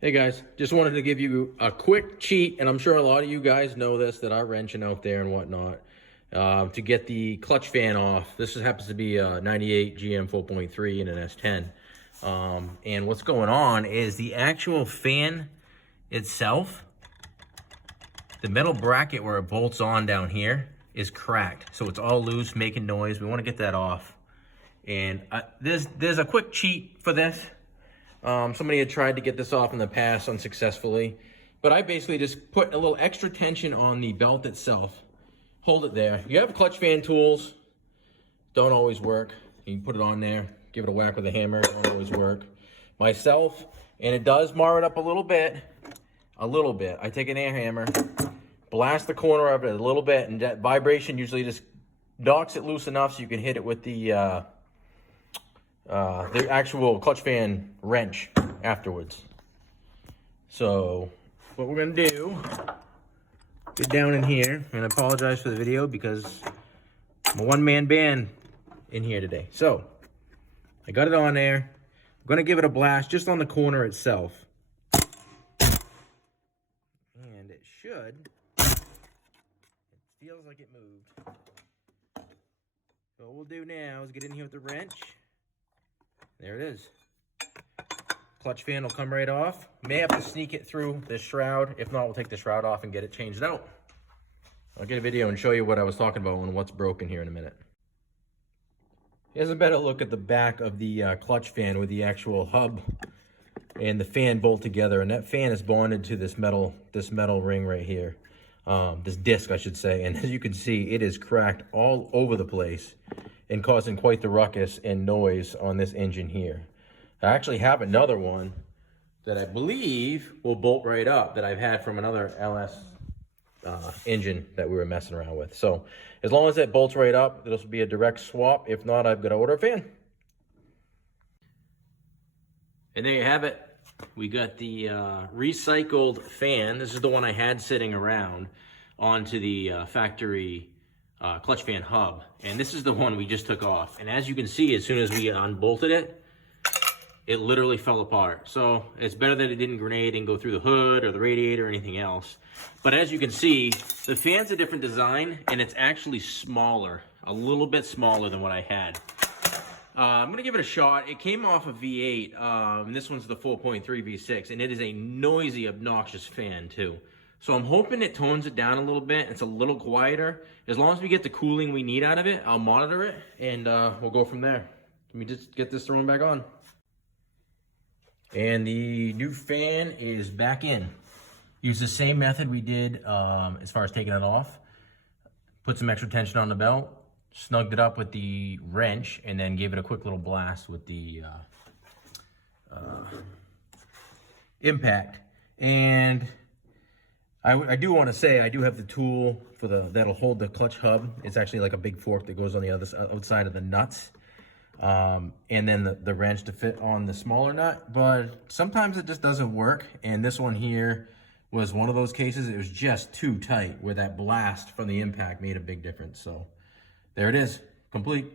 Hey guys, just wanted to give you a quick cheat, and I'm sure a lot of you guys know this that are wrenching out there and whatnot, to get the clutch fan off. This happens to be a 98 GM 4.3 and an S10. And what's going on is the actual fan itself, the metal bracket where it bolts on down here is cracked. So it's all loose, making noise. We want to get that off. And there's a quick cheat for this. Somebody had tried to get this off in the past unsuccessfully, but I basically just put a little extra tension on the belt itself. Hold it there. You have clutch fan tools, don't always work. You can put it on there, give it a whack with a hammer, don't always work. Myself, and it does mar it up a little bit. I take an air hammer, blast the corner of it a little bit, and that vibration usually just knocks it loose enough so you can hit it with the actual clutch fan wrench afterwards. So what we're gonna do, get down in here, and I apologize for the video because I'm a one-man band in here today. So I got it on there. I'm gonna give it a blast just on the corner itself. And it should, it feels like it moved. So what we'll do now is get in here with the wrench. There it is. Clutch fan will come right off. May have to sneak it through this shroud. If not, we'll take the shroud off and get it changed out. I'll get a video and show you what I was talking about and what's broken here in a minute. Here's a better look at the back of the clutch fan with the actual hub and the fan bolt together. And that fan is bonded to this metal ring right here. This disc, I should say. And as you can see, it is cracked all over the place and causing quite the ruckus and noise on this engine here. I actually have another one that I believe will bolt right up that I've had from another LS engine that we were messing around with. So as long as it bolts right up, this will be a direct swap. If not, I've got to order a fan. And there you have it. We got the recycled fan. This is the one I had sitting around onto the factory clutch fan hub, and this is the one we just took off. And as you can see, as soon as we unbolted it, it literally fell apart. So it's better that it didn't grenade and go through the hood or the radiator or anything else. But as you can see, the fan's a different design, and it's actually smaller, a little bit smaller than what I had. I'm gonna give it a shot. It came off a V8, and this one's the 4.3 V6, and it is a noisy, obnoxious fan too. So I'm hoping it tones it down a little bit. It's a little quieter. As long as we get the cooling we need out of it, I'll monitor it, and we'll go from there. Let me just get this thrown back on. And the new fan is back in. Use the same method we did as far as taking it off. Put some extra tension on the belt, snugged it up with the wrench, and then gave it a quick little blast with the impact. And I do want to say I do have the tool for that'll hold the clutch hub. It's actually like a big fork that goes on the outside of the nuts, and then the wrench to fit on the smaller nut. But sometimes it just doesn't work, and this one here was one of those cases. It was just too tight where that blast from the impact made a big difference. So there it is, complete.